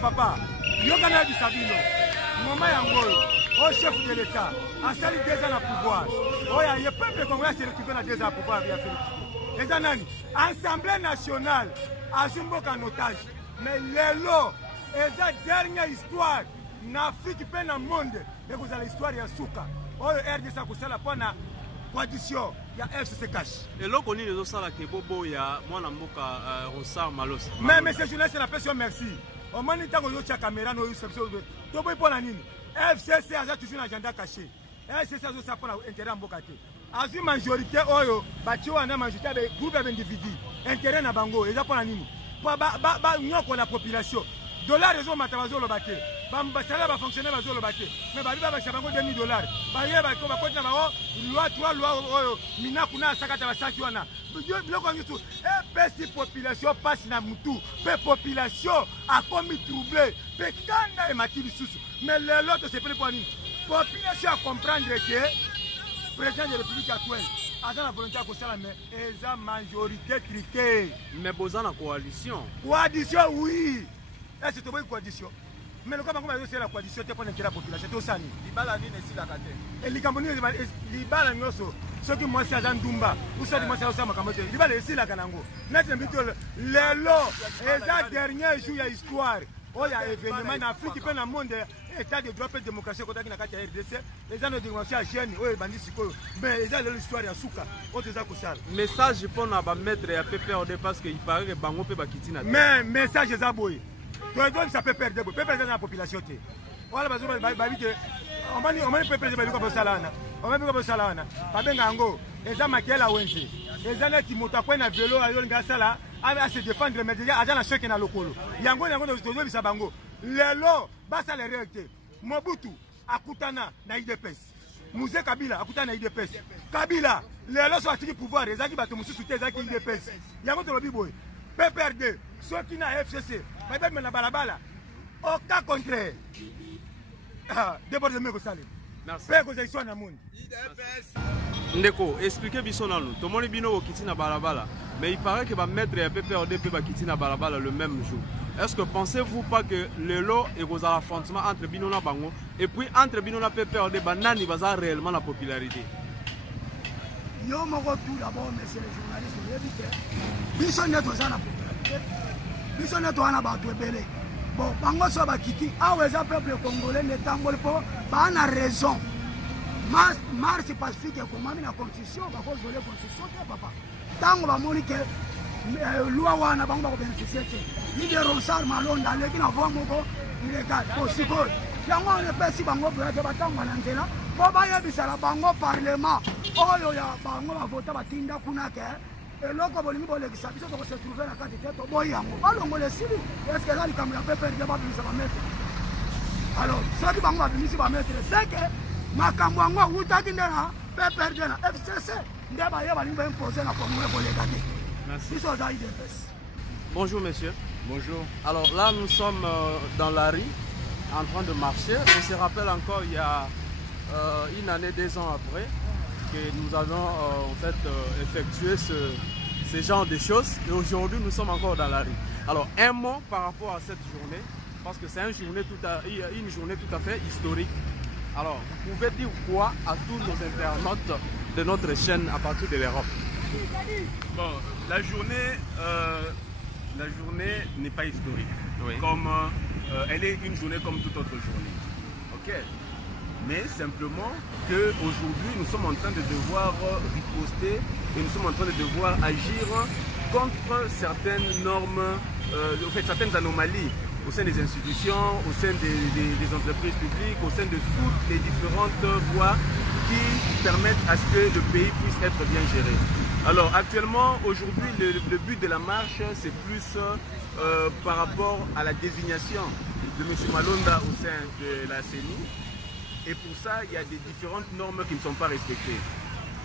Papa, Yogana du Sabino, Maman Yangoyo, au chef de l'État, a sali 2 ans à pouvoir. Oh, il y a peuple congolais qui a 2 ans à pouvoir. Les anani, Assemblée nationale, Azumbo en otage. Mais les lots, et la dernière histoire, n'Afrique pas dans le monde, mais vous avez l'histoire de Souka. Oh, RDC a poussé la pointe à coalition, il y a FCC cash. Et là, on est dans la Kebobo, il y a moi, Rossard Malos. Mais monsieur journaliste, la personne, merci. Au moins, il y a une caméra, nous avons pour la ligne. FCC a toujours un agenda caché. FCC a toujours un intérêt en Bokate. A une majorité, il y a une majorité de groupes d'individus. Intérêt à Bango, et ça pour la ligne. Pour la population. Dollars, ils ont matavazo le baquet. Bambasala va fonctionner dans le baquet. Mais Babiba va chabango $2000. Baye va comme côté na loi 3 loi mina kuna sakata va sakiwana. Biloko ngitu. Pesi population passe na mutu. Pe population a commis troublé. Pe kanda e matili susu. Mais l'autre c'est pas pour nous. Population à comprendre que président de la République actuelle a la volonté de faire la majorité triquée. Mais besoin de coalition. Coalition oui. C'est une coalition. Mais le cas c'est la coalition pour la population. C'est aussi. Libala ni nesi la kate. Et les Camerounais, Libala nyoso. Ceux qui moi c'est Jean Dumba. Ou ceux qui moi c'est Osama Kamote. Libala ici la Kanango. Notre mbitol les lots. Et ça dernier jour il y a histoire. Oh il y a événement en Afrique qui fait dans le monde état de droit et de démocratie côté qui na kati RDC. Les gens de démocratie à Jeune, oh bandi sikoyo. Mais ils ont l'histoire ya Souka. Oh c'est ça que ça. Message pour na ba mettre ya PPRD parce que il paraît que bango pe ba kitina. Mais message za boy. Ça peut perdre, peut perdre la population. Voilà, parce que on peut perdre comme ça là. On va comme ça là. Pas bien gango. Et ça maquille la ONG. Et ça net moto quoi na vélo à l'ongasa là, à se défendre mais déjà agent la chèque na lokolo. Yango de bisa bango. Lelo, basa les réalité. Mobutu akutana na IDPS. Mouze Kabila akutana na IDPS. Kabila, lelo so atiki pouvoir, ezaki bato mususu te ezaki IDPS. Yango to lobi boy. PPRD, ceux qui na FCC. Mais la balabala, au cas contraire, d'abord de me saluer. Merci. Ndeko, expliquez bien ça nous. Tout le monde est bien au Kiti na balabala, mais il paraît que va mettre un PPRD peut Kiti na balabala le même jour. Est-ce que pensez-vous pas que le lot est aux affrontements entre Binona Bango et puis entre Binona PPRD Banani va réellement la popularité? Yo mon tout d'abord, messieurs les journalistes, vous l'évitez. Bison n'est pas la popularité. Bison n'est pas la bateau belé. bon bango so bakiti awa eza peuple congolais netamboli mpo baana raison marche pacifique ekomami na constitution bakozole constitution te papa ntango bamoni ke loi wana bango bakobénéficie te ide ronsard malonda aleki na voi moko ilegal po sikoyo yango wana epesi bango brete batango na nzela mpo bayebisala bango parlement oyo ya bango bavota batinda kuna ke eloko bolingi bolekisa biso tokose trouve na kati te toboyi yango balongola esili eske eza likambo ya pprd babimisa bametre alors soki bango babimisi bametre seke makambo yango awutaki nde na pprd na fcc nde baye balingi baimpose na kongo ekoleka te biso oza idps. Bonjour monsieur. Bonjour. Alors là nous sommes dans la rue en train de marcher. On se rappelle encore il y a une année, 2 ans après que nous avons en fait effectué ce genre de choses et aujourd'hui nous sommes encore dans la rue. Alors un mot par rapport à cette journée parce que c'est une journée tout à fait historique. Alors vous pouvez dire quoi à tous nos internautes de notre chaîne à partir de l'Europe? Bon, la journée n'est pas historique. Oui. Comme elle est une journée comme toute autre journée. Ok. Mais simplement qu'aujourd'hui, nous sommes en train de devoir riposter et nous sommes en train de devoir agir contre certaines normes, en fait, certaines anomalies au sein des institutions, au sein des entreprises publiques, au sein de toutes les différentes voies qui permettent à ce que le pays puisse être bien géré. Alors actuellement, aujourd'hui, le but de la marche, c'est plus par rapport à la désignation de M. Malonda au sein de la CENI. Et pour ça, il y a des différentes normes qui ne sont pas respectées.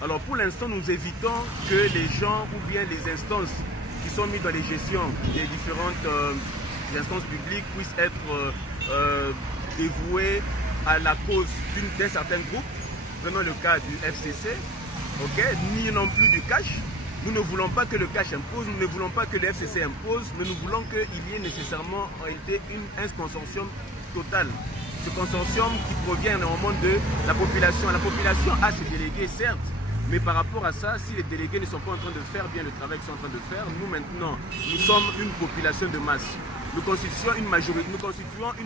Alors pour l'instant, nous évitons que les gens ou bien les instances qui sont mises dans les gestions des différentes instances publiques puissent être dévouées à la cause d'un certain groupe. Prenons le cas du FCC, okay, ni non plus du cash. Nous ne voulons pas que le cash impose, nous ne voulons pas que le FCC impose, mais nous voulons qu'il y ait nécessairement un consortium total. Ce consortium qui provient normalement de la population. La population a ses délégués, certes, mais par rapport à ça, si les délégués ne sont pas en train de faire bien le travail qu'ils sont en train de faire, nous maintenant, nous sommes une population de masse. Nous constituons une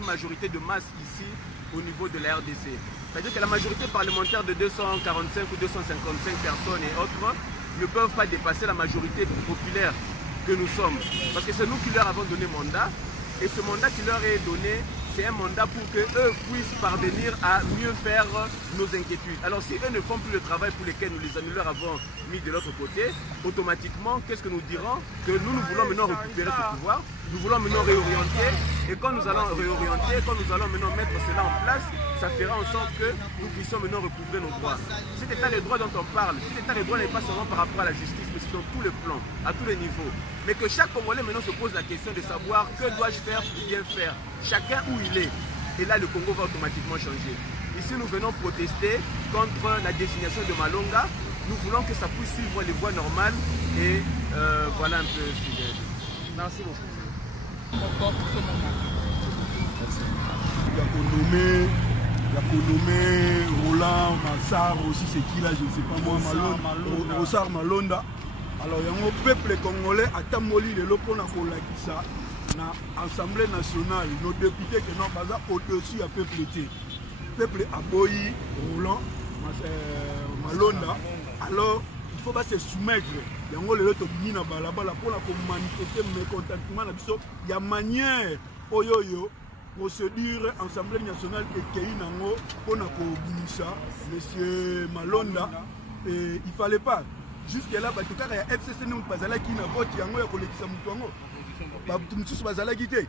majorité de masse ici au niveau de la RDC. C'est-à-dire que la majorité parlementaire de 245 ou 255 personnes et autres ne peuvent pas dépasser la majorité populaire que nous sommes. Parce que c'est nous qui leur avons donné mandat. Et ce mandat qui leur est donné, c'est un mandat pour qu'eux puissent parvenir à mieux faire nos inquiétudes. Alors si eux ne font plus le travail pour lequel nous leur avons mis de l'autre côté, automatiquement, qu'est-ce que nous dirons? Que nous voulons maintenant récupérer ce pouvoir, nous voulons maintenant réorienter, et quand nous allons réorienter, quand nous allons maintenant mettre cela en place, ça fera en sorte que nous puissions maintenant recouvrer nos droits. Cet état de droit dont on parle, cet état de droit n'est pas seulement par rapport à la justice, mais c'est dans tous les plans, à tous les niveaux. Mais que chaque Congolais maintenant se pose la question de savoir que dois-je faire pour bien faire, chacun où il est. Et là, le Congo va automatiquement changer. Ici, nous venons protester contre la désignation de Malonga. Nous voulons que ça puisse suivre les voies normales. Et voilà un peu ce que j'ai dit. Merci beaucoup. La Konome, Roland, Massar aussi, c'est qui là, je ne sais pas moi, Rossard Malonda. Alors, il y a un peuple congolais à Tamoli, le loco na kolakisa, na Assemblée nationale, nos députés qui n'ont pas au-dessus à peuple été. Peuple Aboyi, Roland, Malonda. Alors, il ne faut pas se soumettre. Il y a un loto qui na balabala pour manifester mécontentement. Il y a manière, oyoyo. Procédure Assemblée nationale et Keinango pour Nakobinisa, M. Malonda, et il ne fallait pas. Jusque-là, il y a FCC qui n'a pas voté, il y a un collectif qui n'a pas voté.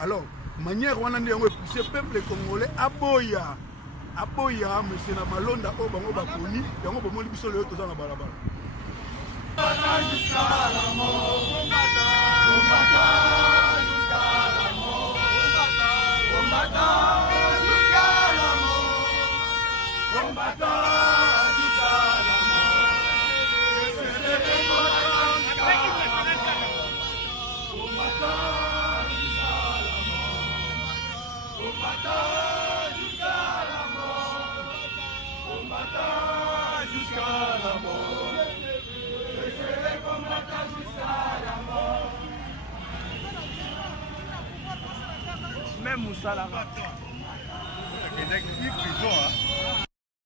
Alors, manière ce peuple congolais, Aboya, M. Malonda, Obango Bakoni, et on va vous dire le dans la balabala. même Moussala. prison,